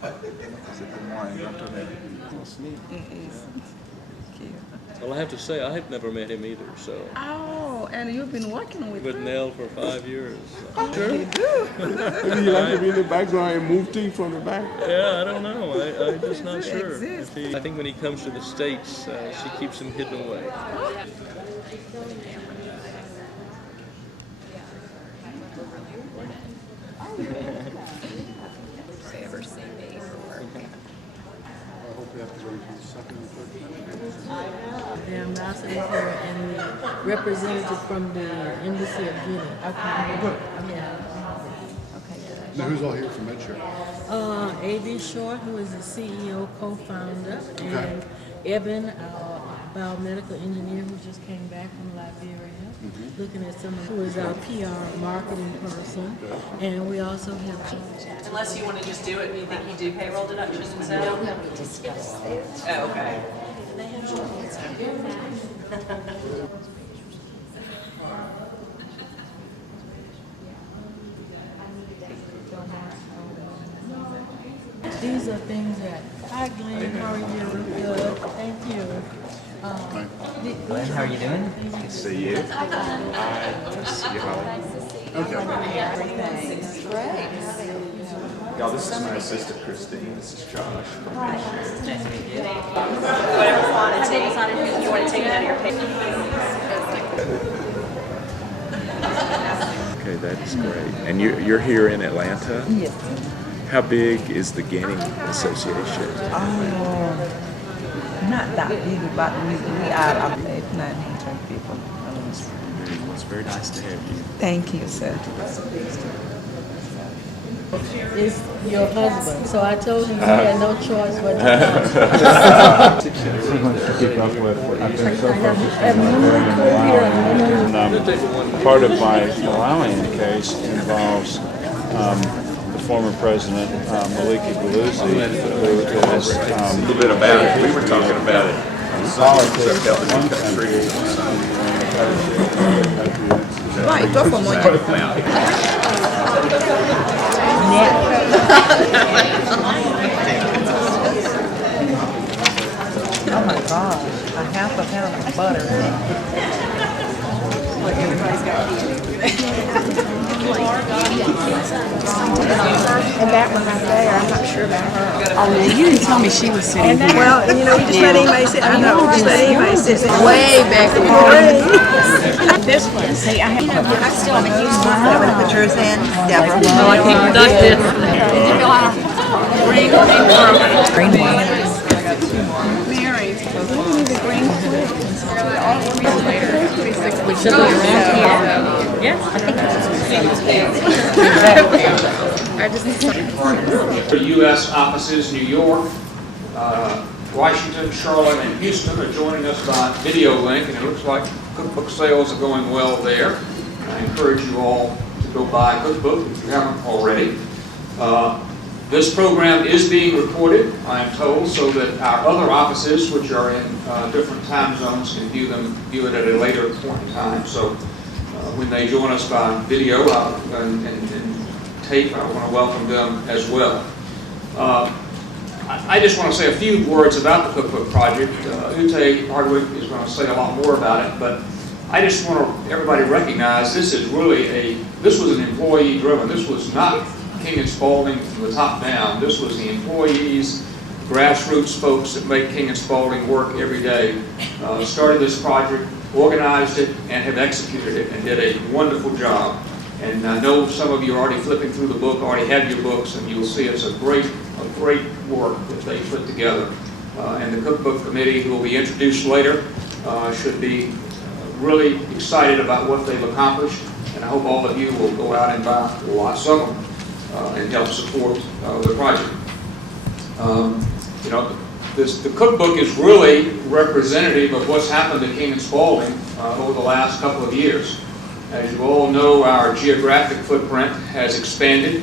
Good morning, Dr. That's neat. It is. Cute. Well, I have to say, I have never met him either, so. Oh, and you've been working with her? Nell for 5 years. Oh, you do? Maybe you like to be in the background and move things from the back. Yeah, I don't know. I'm just not sure. Exist. I think when he comes to the States, she keeps him hidden away. Ever seen me before? I hope you have to go to the second and third. The ambassador here and the representative from the embassy of Guinea. Okay, good. Yeah. Okay, good. Now, who's all here from MedShare? A.D. Short, who is the CEO, co-founder, and Eben, our biomedical engineer who just came back from Liberia, looking at some of who is our PR marketing person, and we also have. Unless you want to just do it, do you think you do payroll deductions instead? No, we discussed it. Oh, okay. These are things that. Hi, Glen. How are you? Good. Thank you. Glen, how are you doing? Good to see you. See you home. Everything. Great. Y'all, this is my assistant, Christine. This is Josh from MedShare. Nice to meet you. Whatever quantity you want to take it out of your pay. Okay, that's great. And you're here in Atlanta? Yes. How big is the Guinean Association? Not that big, but we are up 900 people. It's very nice to have you. Thank you, sir. Is your husband. So I told him he had no choice but to Keep up with. I've been so focused on Malawi. Part of my Malawian case involves the former president, Maliki Belusi, who has A little bit about it. We were talking about it. politics So in one country. Right, go for more. Oh my gosh, a half a pound of butter. And that one right there, I'm not sure about her. Oh, you didn't tell me she was sitting here. Well, you know, you just let anybody sit. I know, just let anybody sit. Way back there. This one, see, I still haven't used one. I'm gonna put yours in, Deborah. Oh, I can't conduct it. Did you fill out a green Mary. We should be around here. Yes, I think The U.S. offices, New York, Washington, Charlotte, and Houston are joining us by video link, and it looks like cookbook sales are going well there. I encourage you all to go buy a cookbook if you haven't already. This program is being recorded, I am told, so that our other offices, which are in different time zones, can view it at a later point in time. So when they join us by video and tape, I want to welcome them as well. I just want to say a few words about the cookbook project. Ute Hardwick is going to say a lot more about it, but I just want everybody to recognize this is really this was an employee driven. This was not King and Spalding from the top down. This was the employees, grassroots folks that make King and Spalding work every day. Started this project, organized it, and have executed it, and did a wonderful job. And I know some of you are already flipping through the book, already have your books, and you'll see it's a great work that they put together. And the cookbook committee, who will be introduced later, should be really excited about what they've accomplished. And I hope all of you will go out and buy lots of them and help support the project. You know, the cookbook is really representative of what's happened to King and Spalding over the last couple of years. As you all know, our geographic footprint has expanded.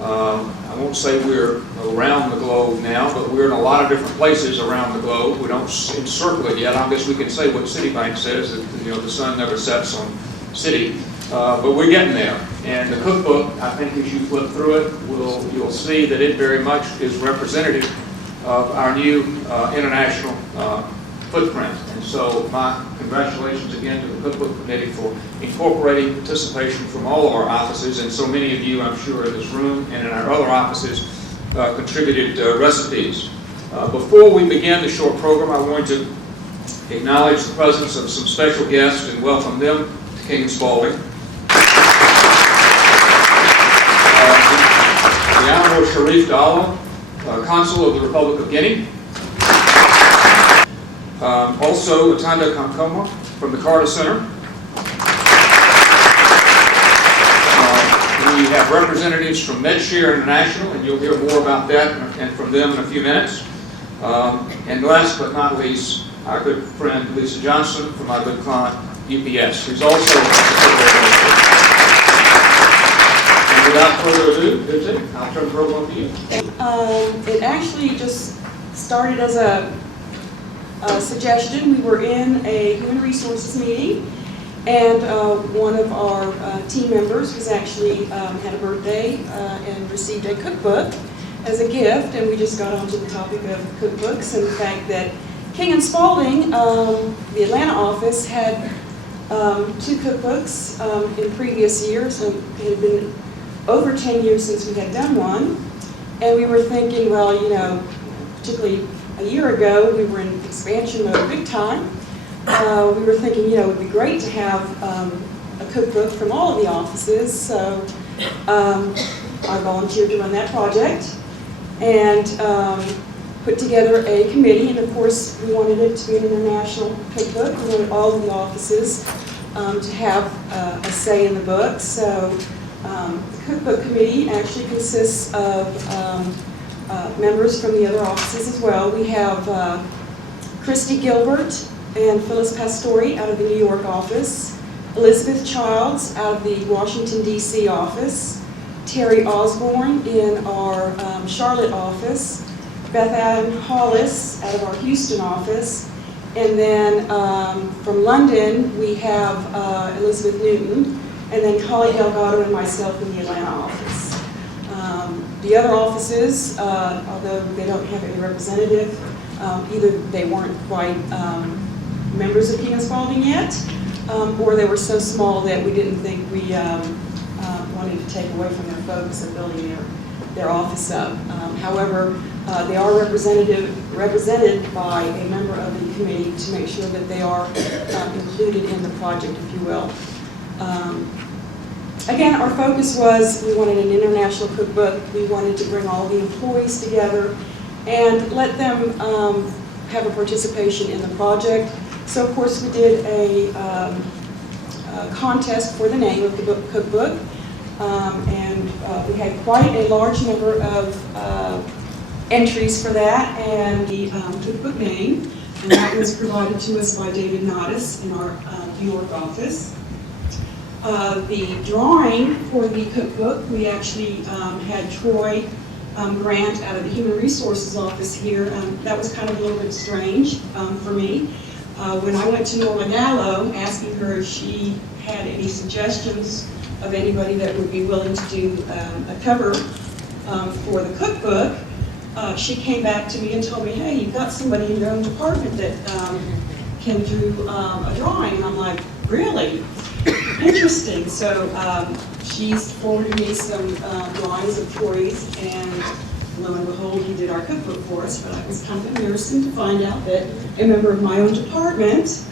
I won't say we're around the globe now, but we're in a lot of different places around the globe. We don't encircle it yet. I guess we can say what Citibank says, that the sun never sets on City, but we're getting there. And the cookbook, I think as you flip through it, you'll see that it very much is representative of our new international footprint. And so my congratulations again to the Cookbook Committee for incorporating participation from all of our offices, and so many of you, I'm sure, in this room and in our other offices contributed recipes. Before we begin the short program, I want to acknowledge the presence of some special guests and welcome them to King and Spalding. The Honorable Sharif Dalla, Consul of the Republic of Guinea. Also, Latanda Kankoma from the Carter Center. We have representatives from MedShare International, and you'll hear more about that and from them in a few minutes. And last but not least, our good friend Lisa Johnson from our good client UPS, who's also. And without further ado, I'll turn the program over to you. It actually just started as a suggestion. We were in a human resources meeting, and one of our team members was actually had a birthday and received a cookbook as a gift, and we just got onto the topic of cookbooks and the fact that King and Spalding, the Atlanta office, had 2 cookbooks in previous years, and it had been over 10 years since we had done one. And we were thinking, well, you know, particularly a year ago, we were in expansion mode big time. We were thinking, you know, it would be great to have a cookbook from all of the offices. So I volunteered to run that project and put together a committee. And of course, we wanted it to be an international cookbook. We wanted all of the offices to have a say in the book. So the cookbook committee actually consists of members from the other offices as well. We have Christy Gilbert and Phyllis Pastori out of the New York office, Elizabeth Childs out of the Washington, D.C. office, Terry Osborne in our Charlotte office, Beth Ann Hollis out of our Houston office, and then from London we have Elizabeth Newton, and then Holly Delgado and myself in the Atlanta office. The other offices, although they don't have any representative, either they weren't quite members of King and Spalding yet, or they were so small that we didn't think we wanted to take away from their focus of building their office up. However, they are represented by a member of the committee to make sure that they are included in the project, if you will. Again, our focus was we wanted an international cookbook. We wanted to bring all the employees together and let them have a participation in the project. So of course we did a contest for the name of the cookbook, and we had quite a large number of entries for that, and the cookbook name, and that was provided to us by David Nottis in our New York office. The drawing for the cookbook, we actually had Troy Grant out of the Human Resources office here. That was kind of a little bit strange for me. When I went to Norma Gallo asking her if she had any suggestions of anybody that would be willing to do a cover for the cookbook, she came back to me and told me, hey, you've got somebody in your own department that can do a drawing. And I'm like, really? Interesting. So she's forwarded me some drawings of Troy's, and lo and behold, he did our cookbook for us. But I was kind of embarrassing to find out that a member of my own department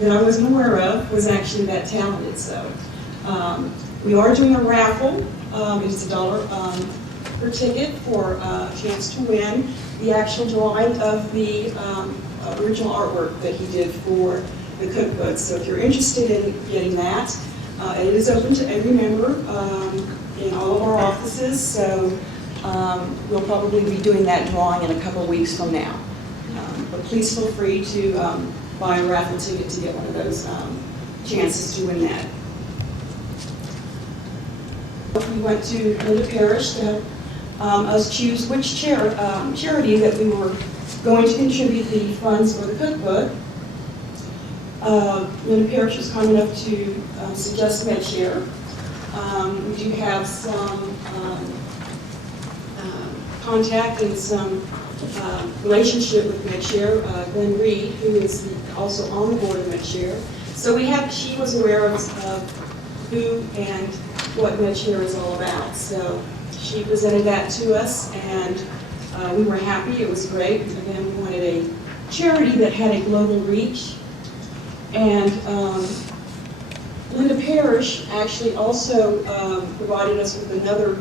that I wasn't aware of was actually that talented. So we are doing a raffle. It's $1 per ticket for a chance to win the actual drawing of the original artwork that he did for the cookbook. So if you're interested in getting that, it is open to every member in all of our offices. So we'll probably be doing that drawing in a couple of weeks from now. But please feel free to buy a raffle ticket to get one of those chances to win that. We went to Linda Parish to help us choose which charity that we were going to contribute the funds for the cookbook. Linda Parish was kind enough to suggest MedShare. We do have some contact and some relationship with MedShare, Glen Reed, who is also on the board of MedShare. So she was aware of who and what MedShare is all about. So she presented that to us, and we were happy. It was great. Again, we wanted a charity that had a global reach. And Linda Parrish actually also provided us with another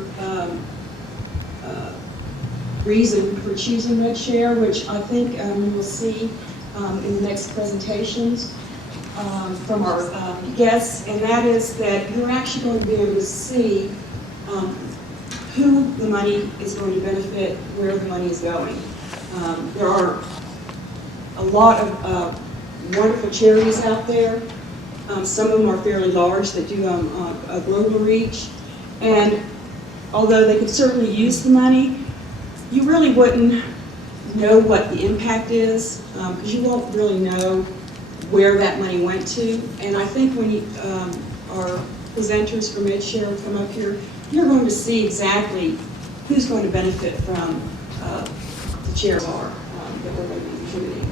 reason for choosing MedShare, which I think we will see in the next presentations from our guests, and that is that you're actually going to be able to see who the money is going to benefit, where the money is going. There are a lot of wonderful charities out there. Some of them are fairly large that do a global reach, and although they could certainly use the money, you really wouldn't know what the impact is, because you won't really know where that money went to. And I think when our presenters from MedShare come up here, you're going to see exactly who's going to benefit from the charities that we're going to be contributing.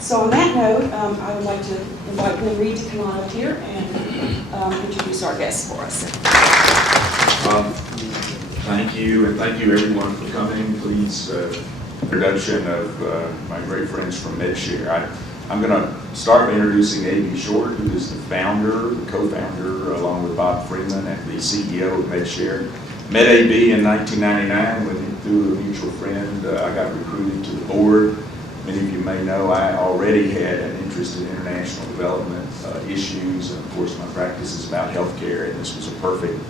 So on that note, I would like to invite Glen Reed to come on up here and introduce our guests for us. Thank you, and thank you everyone for coming. Please, introduction of my great friends from MedShare. I'm going to start by introducing A.B. Short, who is the founder, the co-founder, along with Bob Freeman, and the CEO of MedShare. Met A.B. in 1999 when, through a mutual friend, I got recruited to the board. Many of you may know I already had an interest in international development issues, and of course my practice is about healthcare, and this was a perfect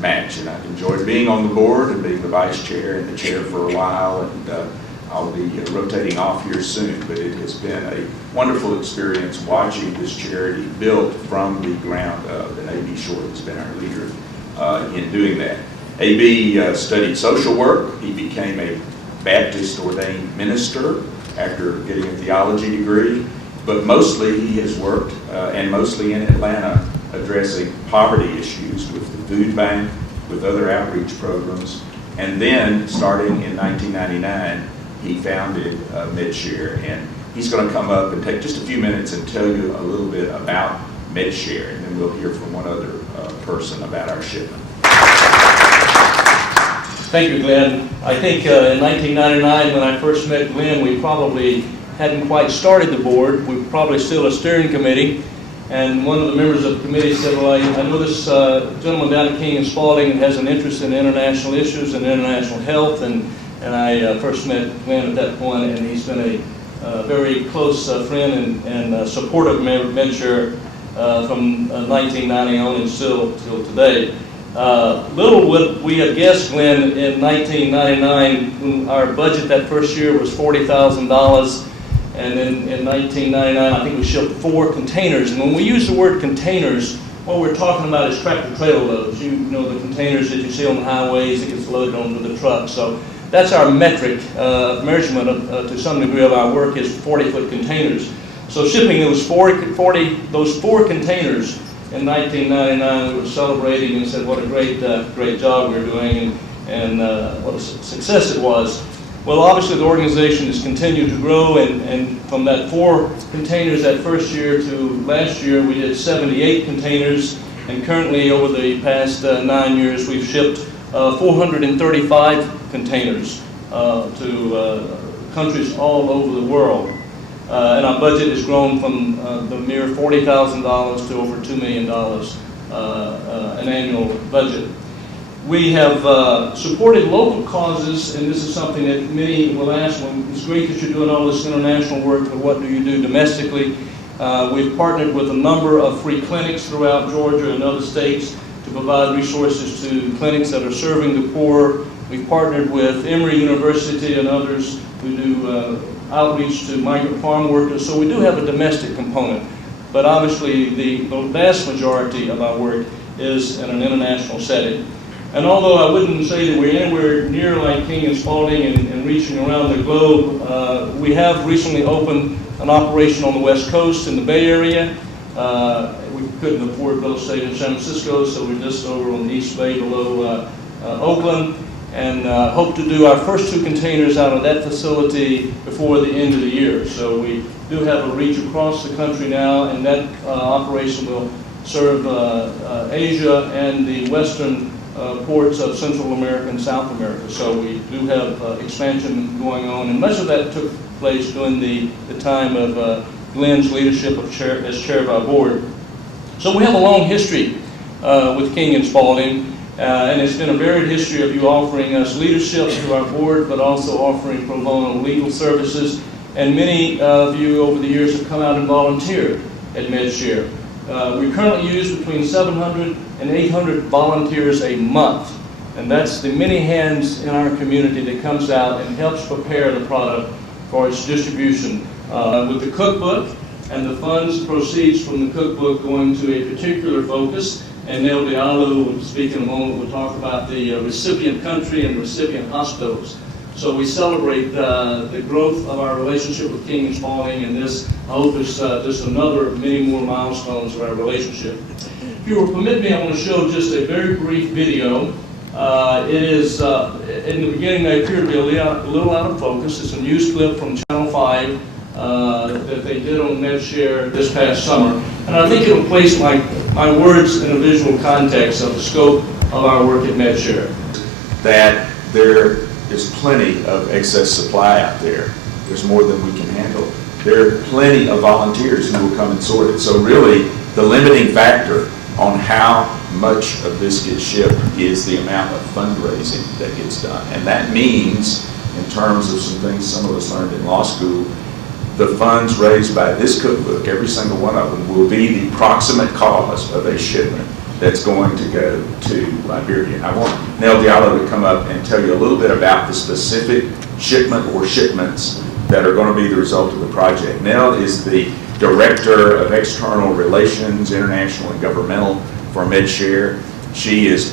match. And I've enjoyed being on the board and being the vice chair and the chair for a while, and I'll be rotating off here soon, but it has been a wonderful experience watching this charity built from the ground up, and A.B. Short has been our leader in doing that. A.B. studied social work. He became a Baptist ordained minister after getting a theology degree, but mostly he has worked, and mostly in Atlanta, addressing poverty issues with the food bank, with other outreach programs, and then starting in 1999, he founded MedShare, and he's going to come up and take just a few minutes and tell you a little bit about MedShare, and then we'll hear from one other person about our shipment. Thank you, Glenn. I think in 1999, when I first met Glenn, we probably hadn't quite started the board. We were probably still a steering committee. And one of the members of the committee said, well, I know this gentleman down at King and Spalding has an interest in international issues and international health. And I first met Glenn at that point, and he's been a very close friend and supporter of MedShare from 1990 on and still till today. Little would we have guessed, Glenn, in 1999, when our budget that first year was $40,000, and then in 1999, I think we shipped 4 containers. And when we use the word containers, what we're talking about is tractor-trailer loads. You know, the containers that you see on the highways that gets loaded onto the truck. So that's our metric measurement to some degree of our work is 40-foot containers. So shipping those 4 containers in 1999, we were celebrating and said what a great job we were doing and what a success it was. Well, obviously the organization has continued to grow, and from that 4 containers that first year to last year, we did 78 containers, and currently over the past 9 years, we've shipped 435 containers to countries all over the world. And our budget has grown from the mere $40,000 to over $2 million an annual budget. We have supported local causes, and this is something that many will ask, well, it's great that you're doing all this international work, but what do you do domestically? We've partnered with a number of free clinics throughout Georgia and other states to provide resources to clinics that are serving the poor. We've partnered with Emory University and others who do outreach to migrant farm workers, so we do have a domestic component. But obviously the vast majority of our work is in an international setting. And although I wouldn't say that we're anywhere near like King and Spalding and reaching around the globe, we have recently opened an operation on the West Coast in the Bay Area. We couldn't afford real estate in San Francisco, so we're just over on the East Bay below Oakland, and hope to do our first 2 containers out of that facility before the end of the year. So we do have a reach across the country now, and that operation will serve Asia and the western ports of Central America and South America. So we do have expansion going on, and much of that took place during the time of Glen's leadership as chair of our board. So we have a long history with King and Spalding, and it's been a varied history of you offering us leadership to our board, but also offering pro bono legal services. And many of you over the years have come out and volunteered at MedShare. We currently use between 700 and 800 volunteers a month, and that's the many hands in our community that comes out and helps prepare the product for its distribution. With the cookbook and the funds proceeds from the cookbook going to a particular focus, and Nel Diallo will speak in a moment. We'll talk about the recipient country and recipient hospitals. So we celebrate the growth of our relationship with King and Spalding, and this, I hope, is just another many more milestones of our relationship. If you will permit me, I want to show just a very brief video. It is, in the beginning, they appear to be a little out of focus. It's a news clip from Channel 5 that they did on MedShare this past summer. And I think it will place my words in a visual context of the scope of our work at MedShare. That there is plenty of excess supply out there. There's more than we can handle. There are plenty of volunteers who will come and sort it. So really, the limiting factor on how much of this gets shipped is the amount of fundraising that gets done. And that means, in terms of some things some of us learned in law school, the funds raised by this cookbook, every single one of them, will be the proximate cause of a shipment that's going to go to Liberia. I want Nel Diallo to come up and tell you a little bit about the specific shipment or shipments that are going to be the result of the project. Nel is the Director of External Relations, International and Governmental for MedShare. She is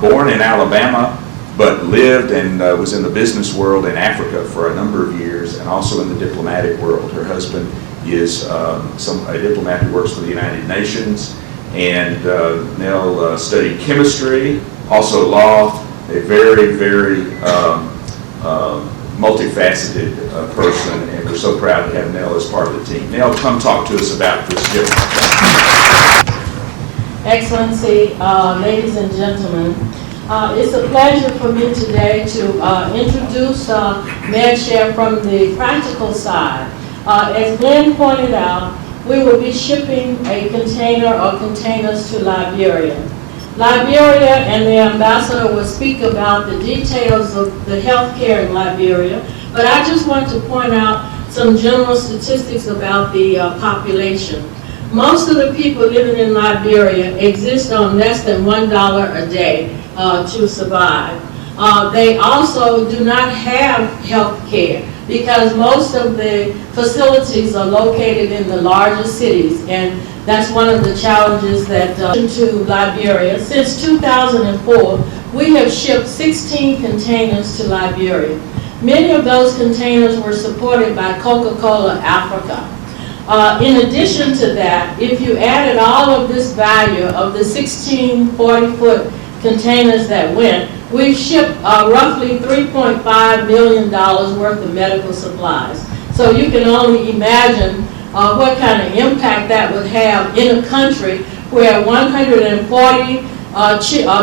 born in Alabama, but lived and was in the business world in Africa for a number of years, and also in the diplomatic world. Her husband is a diplomat who works for the United Nations, and Nel studied chemistry, also law, a very, very multifaceted person, and we're so proud to have Nel as part of the team. Nel, come talk to us about this shipment. Excellency, ladies and gentlemen, it's a pleasure for me today to introduce MedShare from the practical side. As Glen pointed out, we will be shipping a container or containers to Liberia. Liberia, and the ambassador will speak about the details of the healthcare in Liberia, but I just want to point out some general statistics about the population. Most of the people living in Liberia exist on less than $1 a day to survive. They also do not have health care because most of the facilities are located in the larger cities, and that's one of the challenges that to Liberia. Since 2004, we have shipped 16 containers to Liberia. Many of those containers were supported by Coca-Cola Africa. In addition to that, if you added all of this value of the 16 40-foot containers that went, we've shipped roughly $3.5 million worth of medical supplies. So you can only imagine what kind of impact that would have in a country where 140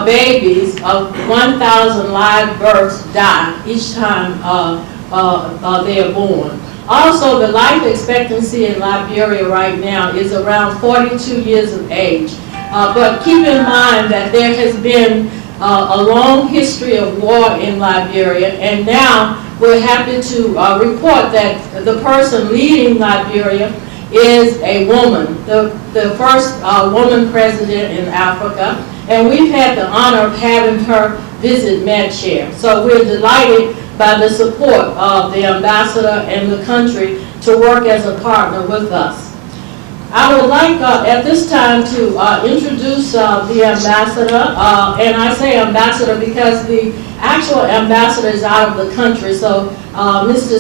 babies of 1,000 live births die each time they are born. Also, the life expectancy in Liberia right now is around 42 years of age. But keep in mind that there has been a long history of war in Liberia, and now we're happy to report that the person leading Liberia is a woman, the first woman president in Africa, and we've had the honor of having her visit MedShare. So we're delighted by the support of the ambassador and the country to work as a partner with us. I would like at this time to introduce the ambassador, and I say ambassador because the actual ambassador is out of the country, so Mr.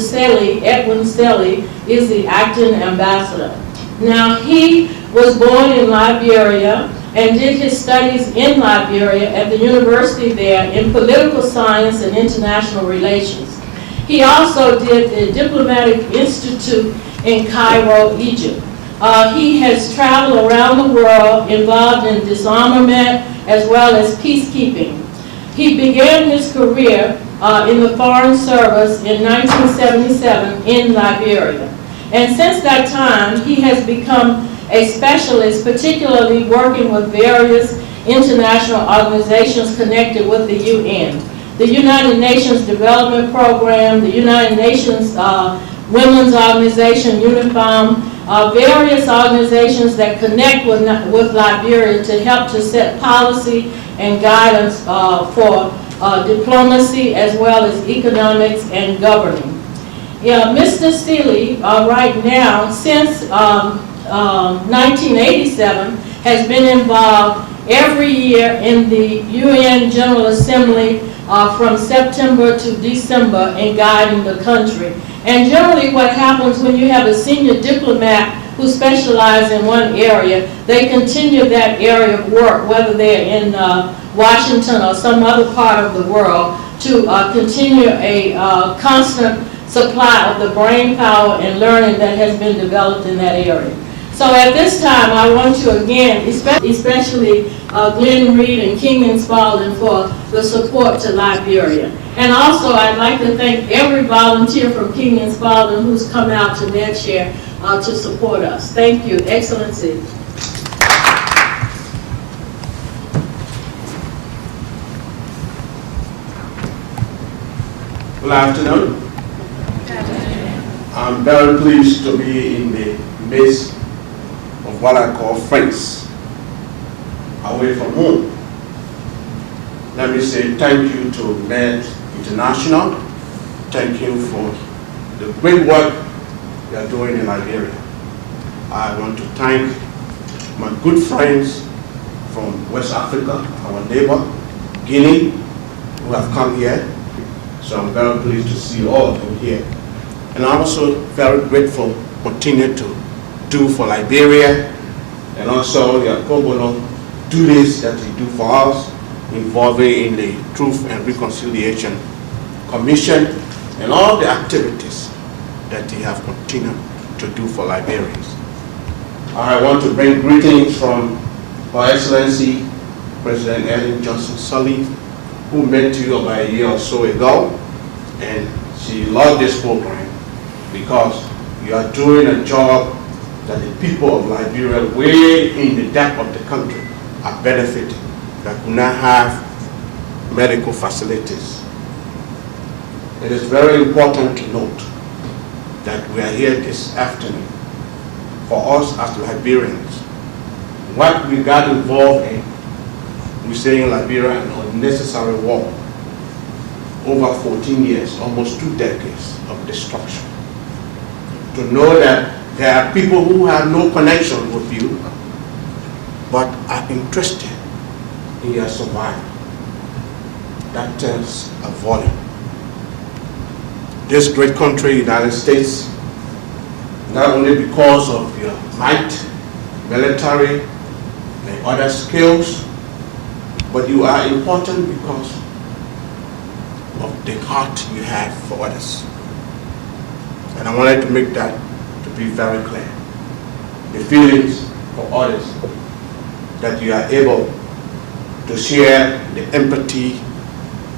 Edwin Stelly is the acting ambassador. Now he was born in Liberia and did his studies in Liberia at the university there in political science and international relations. He also did the Diplomatic Institute in Cairo, Egypt. He has traveled around the world involved in disarmament as well as peacekeeping. He began his career in the Foreign Service in 1977 in Liberia. And since that time, he has become a specialist, particularly working with various international organizations connected with the UN. The United Nations Development Program, the United Nations Women's Organization, UNIFOM, various organizations that connect with Liberia to help to set policy and guidance for diplomacy as well as economics and governing. Yeah, Mr. Steele, right now, since 1987, has been involved every year in the UN General Assembly from September to December in guiding the country. And generally what happens when you have a senior diplomat who specializes in one area, they continue that area of work, whether they're in Washington or some other part of the world, to continue a constant supply of the brain power and learning that has been developed in that area. So at this time, I want to again, especially Glen, Reed, and King and Spalding for the support to Liberia. And also, I'd like to thank every volunteer from King and Spalding who's come out to MedShare to support us. Thank you, Excellency. Good afternoon. I'm very pleased to be in the midst of what I call friends away from home. Let me say thank you to Med International. Thank you for the great work you are doing in Liberia. I want to thank my good friends from West Africa, our neighbor, Guinea, who have come here. So I'm very pleased to see all of you here. And I'm also very grateful to continue to do for Liberia and also the pro bono duties that you do for us, involving in the Truth and Reconciliation Commission and all the activities that you have continued to do for Liberians. I want to bring greetings from Her Excellency President Ellen Johnson Sirleaf, who met you about a year or so ago, and she loved this program because you are doing a job that the people of Liberia, way in the depth of the country, are benefiting, that do not have medical facilities. It is very important to note that we are here this afternoon for us as Liberians. What we got involved in, we say in Liberia, an unnecessary war. Over 14 years, almost 2 decades of destruction. To know that there are people who have no connection with you, but are interested in your survival. That tells a volume. This great country, United States, not only because of your might, military, and other skills, but you are important because of the heart you have for others. And I wanted to make that to be very clear. The feelings for others, that you are able to share the empathy,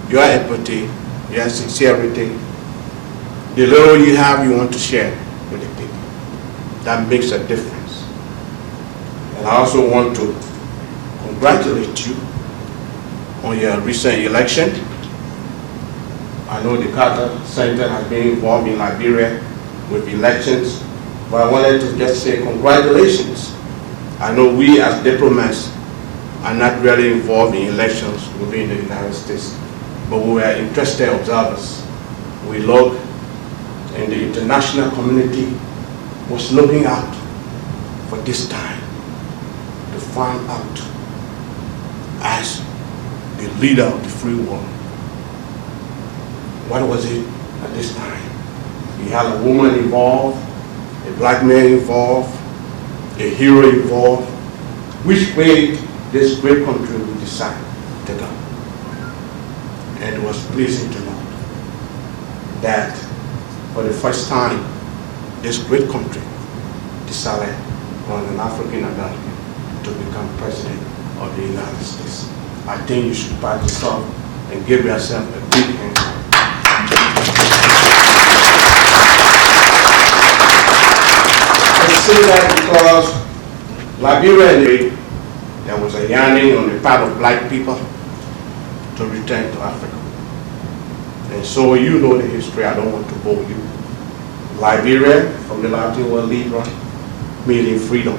your sincerity, the little you have you want to share with the people. That makes a difference. And I also want to congratulate you on your recent election. I know the Carter Center has been involved in Liberia with elections, but I wanted to just say congratulations. I know we as diplomats are not really involved in elections within the United States, but we were interested observers. We looked, and the international community was looking out for this time to find out, as the leader of the free world, what was it at this time? You had a woman involved, a black man involved, a hero involved, which way this great country will decide to go. And it was pleasing to know that for the first time, this great country decided on an African American to become president of the United States. I think you should pat yourself and give yourself a big hand. I say that because Liberia, there was a yearning on the part of black people to return to Africa. And so you know the history, I don't want to bore you. Liberia, from the Latin word libra, meaning freedom,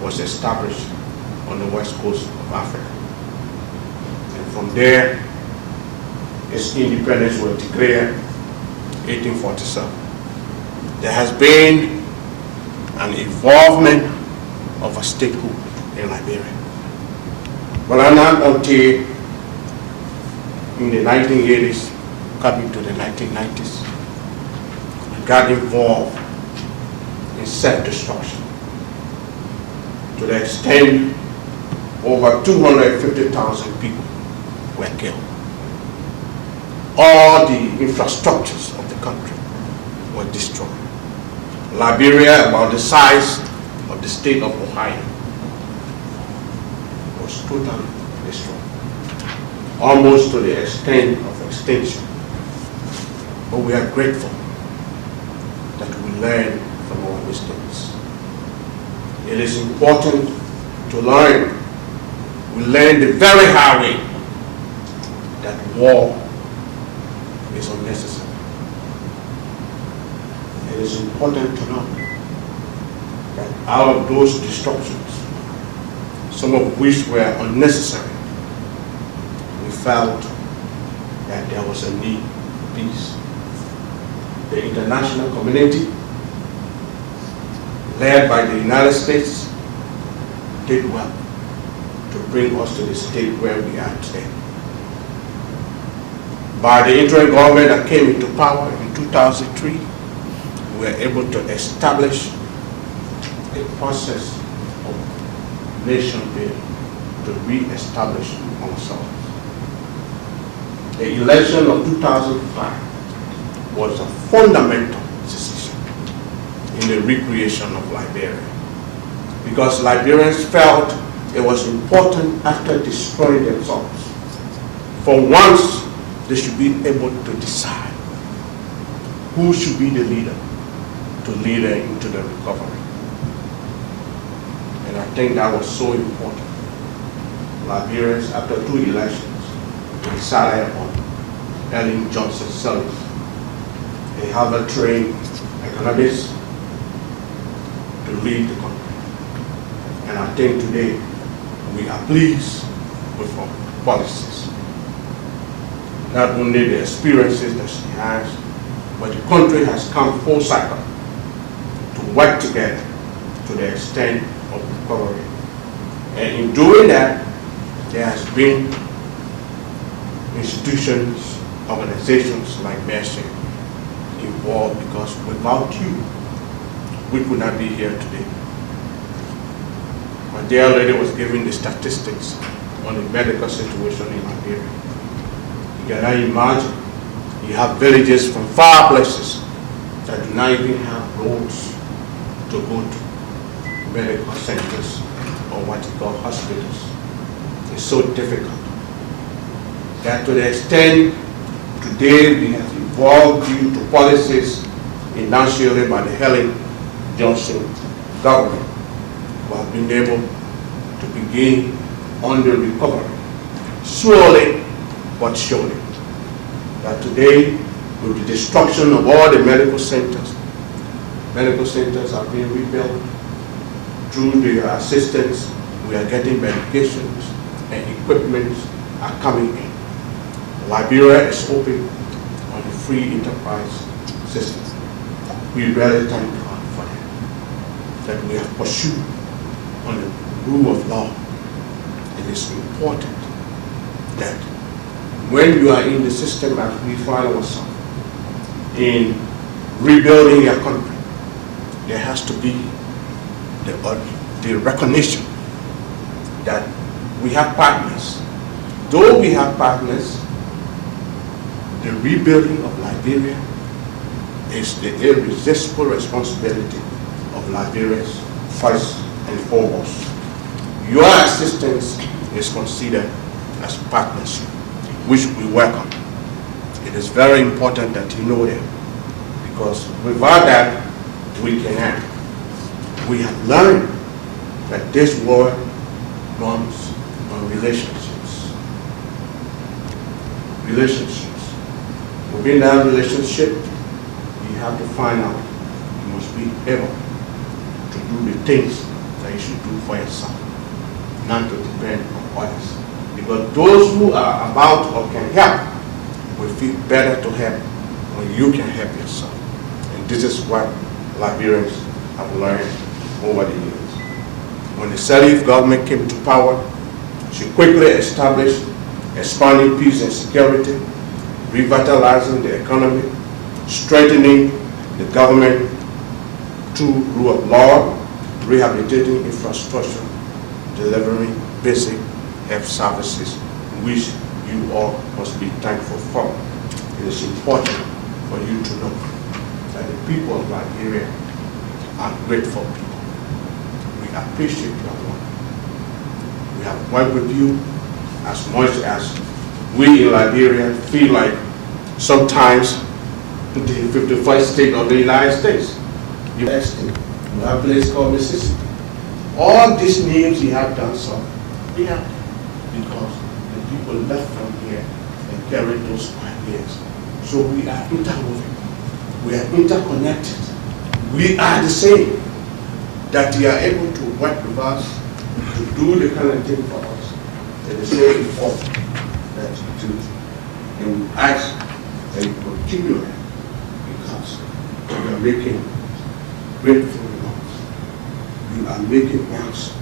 was established on the west coast of Africa. And from there, its independence was declared 1847. There has been an involvement of a statehood in Liberia. But not until in the 1980s, coming to the 1990s, we got involved in self-destruction to the extent over 250,000 people were killed. All the infrastructures of the country were destroyed. Liberia, about the size of the state of Ohio, was totally destroyed, almost to the extent of extinction. But we are grateful that we learn from our mistakes. It is important to learn. We learn the very hard way that war is unnecessary. It is important to know that out of those destructions, some of which were unnecessary, we felt that there was a need for peace. The international community, led by the United States, did well to bring us to the state where we are today. By the interim government that came into power in 2003, we were able to establish a process of nation building to re-establish ourselves. The election of 2005 was a fundamental decision in the recreation of Liberia, because Liberians felt it was important after destroying themselves, for once they should be able to decide who should be the leader to lead them into the recovery. And I think that was so important. Liberians, after 2 elections, decided on Ellen Johnson Sirleaf, a Harvard-trained economist, to lead the country. And I think today we are pleased with our policies. Not only the experiences that she has, but the country has come full cycle to work together to the extent of recovery. And in doing that, there has been institutions, organizations like Mercy involved, because without you, we could not be here today. My dear lady was giving the statistics on the medical situation in Liberia. You cannot imagine, you have villages from far places that do not even have roads to go to medical centers or what you call hospitals. It's so difficult that to the extent today we have evolved due to policies enunciated by the Helen Johnson government, we have been able to begin on the recovery, slowly but surely. That today, with the destruction of all the medical centers are being rebuilt. Through the assistance, we are getting medications and equipment are coming in. Liberia is open on the free enterprise system. We really thank God for that we have pursued on the rule of law. It is important that when you are in the system, as we find ourselves in rebuilding your country, there has to be the recognition that we have partners. Though we have partners, the rebuilding of Liberia is the irresistible responsibility of Liberians first and foremost. Your assistance is considered as partnership, which we welcome. It is very important that you know that, because without that, we can act. We have learned that this world runs on relationships. Relationships. Within that relationship, you have to find out, you must be able to do the things that you should do for yourself, not to depend on others. Because those who are about or can help will feel better to help when you can help yourself. And this is what Liberians have learned over the years. When the Salif government came to power, she quickly established expanding peace and security, revitalizing the economy, strengthening the government through rule of law, rehabilitating infrastructure, delivering basic health services, which you all must be thankful for. It is important for you to know that the people of Liberia are grateful people. We appreciate your work. We have worked with you as much as we in Liberia feel like sometimes the 51st state of the United States. You have a place called Mississippi. All these names you have done so, they have because the people left from here and carried those ideas. So we are interwoven. We are interconnected. We are the same. That you are able to work with us, to do the kind of thing for us. It is very important that you do. And we ask that you continue it because you are making grateful results. You are making works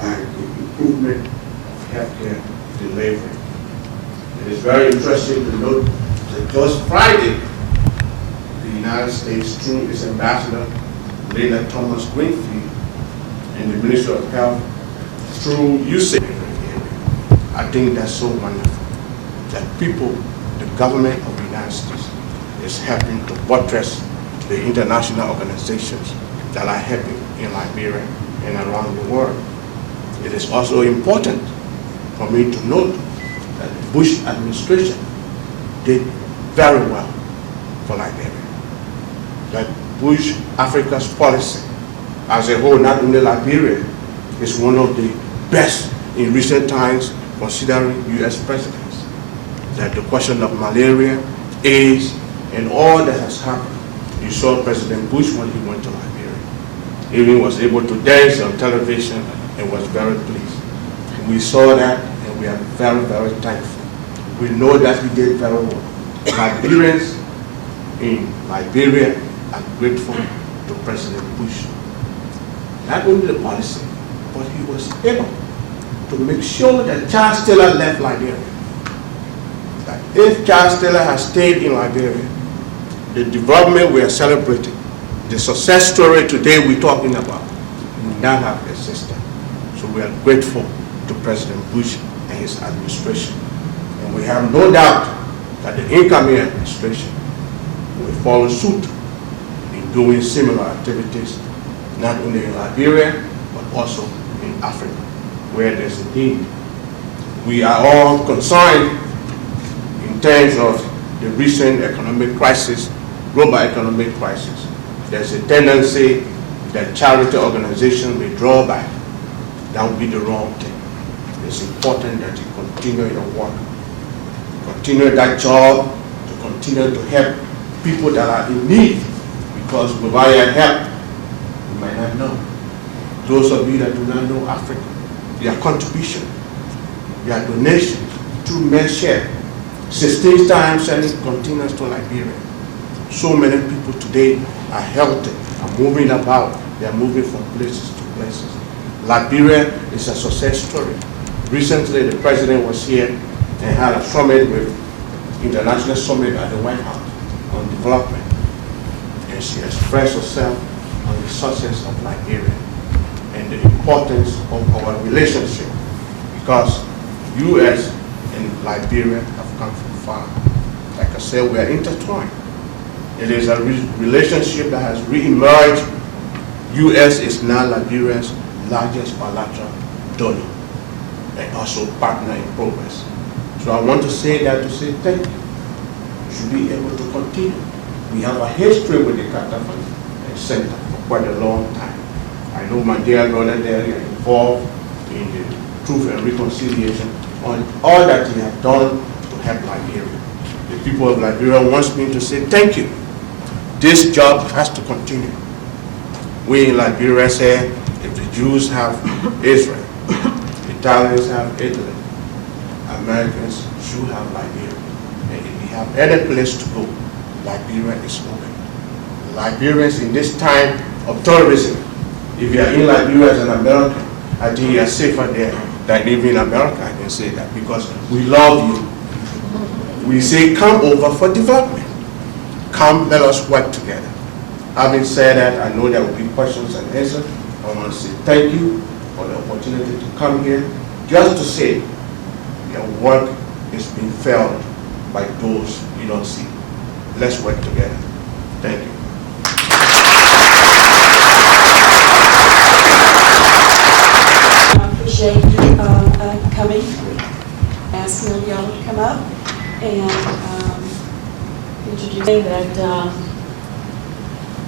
by the improvement of healthcare delivery. It is very interesting to note that just Friday, the United States, through its ambassador, Leonard Thomas Greenfield, and the Minister of Health, through USAID. I think that's so wonderful that people, the government of the United States, is helping to buttress the international organizations that are helping in Liberia and around the world. It is also important for me to note that the Bush administration did very well for Liberia. That Bush Africa's policy as a whole, not only Liberia, is one of the best in recent times considering US presidents. That the question of malaria, AIDS, and all that has happened. You saw President Bush when he went to Liberia. He even was able to dance on television and was very pleased. We saw that and we are very, very thankful. We know that he did very well. Liberians in Liberia are grateful to President Bush. Not only the policy, but he was able to make sure that Charles Taylor left Liberia. That if Charles Taylor had stayed in Liberia, the development we are celebrating, the success story today we're talking about, would not have existed. So we are grateful to President Bush and his administration. And we have no doubt that the incoming administration will follow suit in doing similar activities, not only in Liberia, but also in Africa, where there's a need. We are all concerned in terms of the recent economic crisis, global economic crisis. There's a tendency that charity organizations may draw back. That would be the wrong thing. It's important that you continue your work, continue that job, to continue to help people that are in need, because without your help, you might not know. Those of you that do not know Africa, your contribution, your donation through MedShare, 16 times sending containers to Liberia. So many people today are healthy, are moving about, they are moving from places to places. Liberia is a success story. Recently, the president was here and had a summit with international summit at the White House on development. And she expressed herself on the success of Liberia. importance of our relationship because U.S. and Liberia have come from far. Like I said, we are intertwined. It is a relationship that has re-emerged. U.S. is now Liberia's largest bilateral donor and also partner in progress. So I want to say that to say thank you. We should be able to continue. We have a history with the Carter Center for quite a long time. I know my dear brother there is involved in the Truth and Reconciliation on all that he has done to help Liberia. The people of Liberia wants me to say thank you. This job has to continue. We in Liberia say if the Jews have Israel, Italians have Italy, Americans should have Liberia. And if we have any place to go, Liberia is open. Liberians in this time of terrorism, if you are in Liberia as an American, I think you are safer there than even in America, I can say that, because we love you. We say come over for development. Come, let us work together. Having said that, I know there will be questions and answers. I want to say thank you for the opportunity to come here, just to say your work is being felt by those you don't see. Let's work together. Thank you. I appreciate you coming. Ask Millie to come up and introduce. That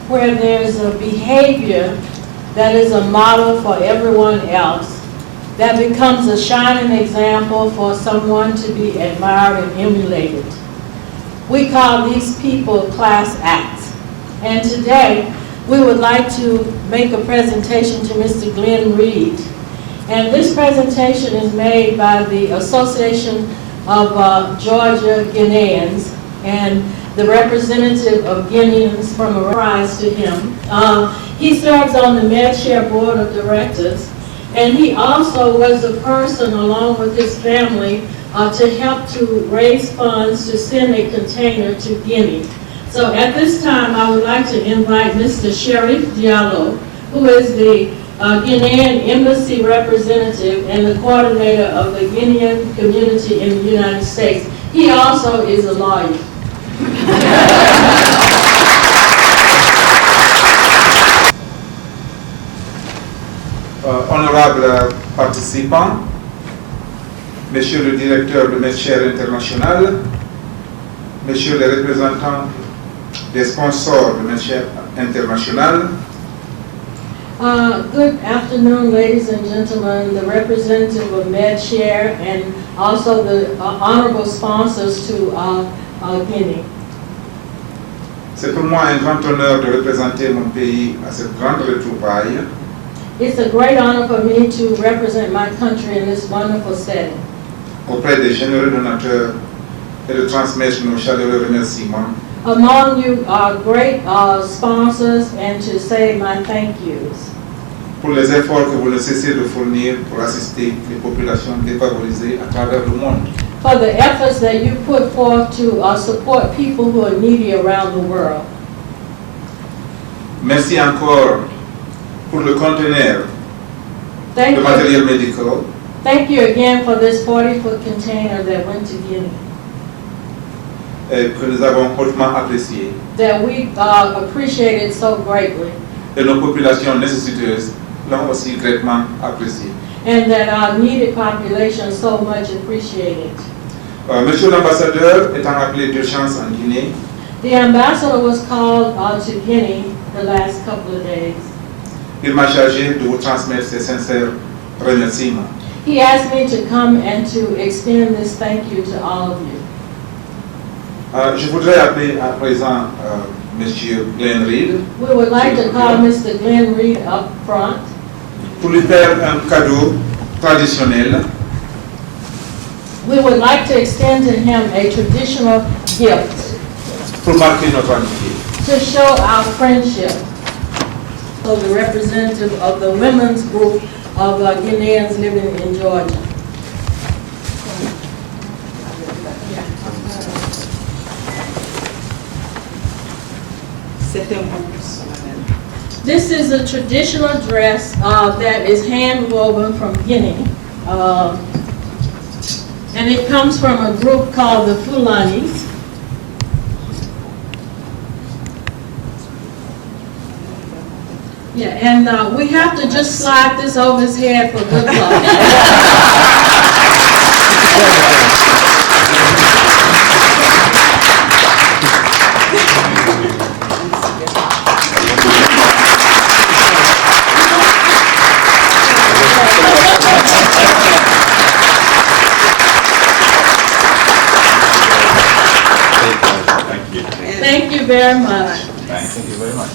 where there's a behavior that is a model for everyone else, that becomes a shining example for someone to be admired and emulated. We call these people class acts. And today, we would like to make a presentation to Mr. Glen Reed. And this presentation is made by the Association of Georgia Guineans, and the representative of Guineans from a rise to him. He serves on the MedShare Board of Directors, and he also was the person, along with his family, to help to raise funds to send a container to Guinea. So at this time, I would like to invite Mr. Sherif Diallo, who is the Guinean Embassy representative and the coordinator of the Guinean community in the United States. He also is a lawyer. Honorables participants, Monsieur le directeur de MedShare International, Messieurs les représentants des sponsors de MedShare International, good afternoon, ladies and gentlemen, the representative of MedShare and also the honorable sponsors to Guinea. C'est pour moi un grand honneur de représenter mon pays à cette grande retrouvaille. It's a great honor for me to represent my country in this wonderful setting. Auprès des généreux donateurs et de transmettre nos chaleureux remerciements. Among you are great sponsors, and to say my thank yous. Pour les efforts que vous ne cessez de fournir pour assister les populations défavorisées à travers le monde. For the efforts that you put forth to support people who are needy around the world. Merci encore pour le conteneur de matériel médical. Thank you again for this 40-foot container that went to Guinea. Que nous avons hautement apprécié. That we appreciated so greatly. Et nos populations nécessiteuses l'ont aussi greatement apprécié. And that our needed population so much appreciated. Monsieur l'ambassadeur étant appelé d'urgence en Guinée. The ambassador was called to Guinea the last couple of days. Il m'a chargé de vous transmettre ses sincères remerciements. He asked me to come and to extend this thank you to all of you. Je voudrais appeler à présent Monsieur Glen Reed. We would like to call Mr. Glen Reed up front. Pour lui faire un cadeau traditionnel. We would like to extend to him a traditional gift. Pour marquer notre amitié. To show our friendship. So the representative of the women's group of Guineans living in Georgia. This is a traditional dress that is hand woven from Guinea. And it comes from a group called the Fulanis. Yeah, and we have to just slide this over his head for good luck. Thank you very much. Thank you very much.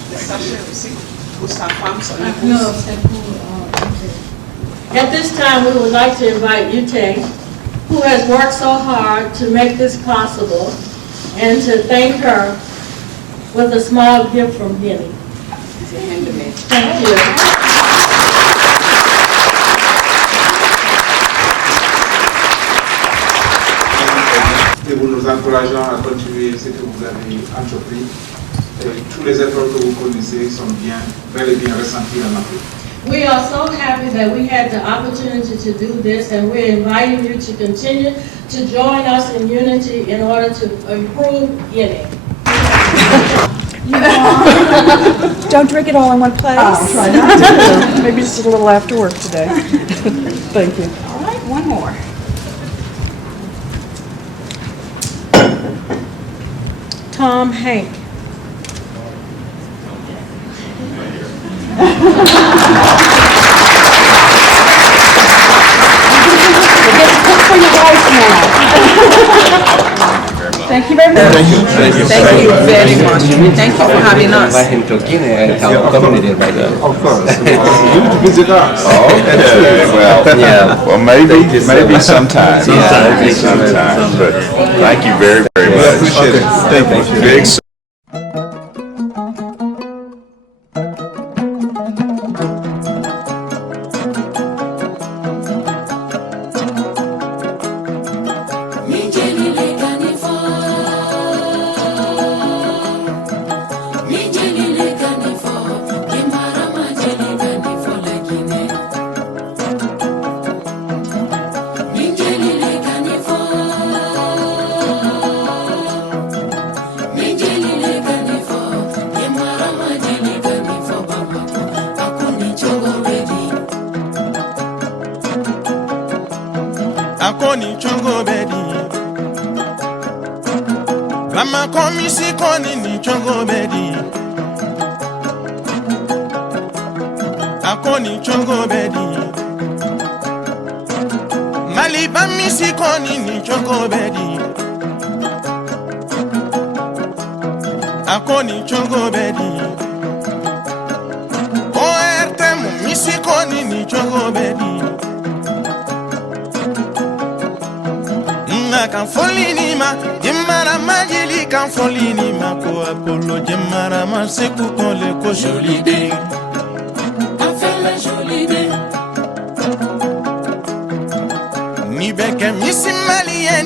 At this time, we would like to invite Ute, who has worked so hard to make this possible, and to thank her with a small gift from Guinea. Thank you. Et vous nous encourageons à continuer ce que vous avez entrepris. Et tous les efforts que vous connaissez sont bien, bel et bien ressentis en Afrique. We are so happy that we had the opportunity to do this, and we're inviting you to continue to join us in unity in order to improve Guinea. Don't drink it all in one place. I'll try not to. Maybe just a little after work today. Thank you. All right, one more. Tom Hank. For your wife now. Thank you very much. Thank you very much. Thank you for having us. Invite him to Guinea and help community by the. Of course. You visit us. Okay, well, maybe sometime. Sometime. Sometime. But thank you very, very much. Appreciate it. Thank you. Big Akoni chongo bedi Lama komisi koni ni chongo bedi Akoni chongo bedi Maliba misi koni ni chongo bedi Akoni chongo bedi ORT mu misi koni ni chongo bedi Kan folini ma jemara majeli kan folini ma ko apollo jemara ma seku kon le ko joli de afela joli de ni beke misi malien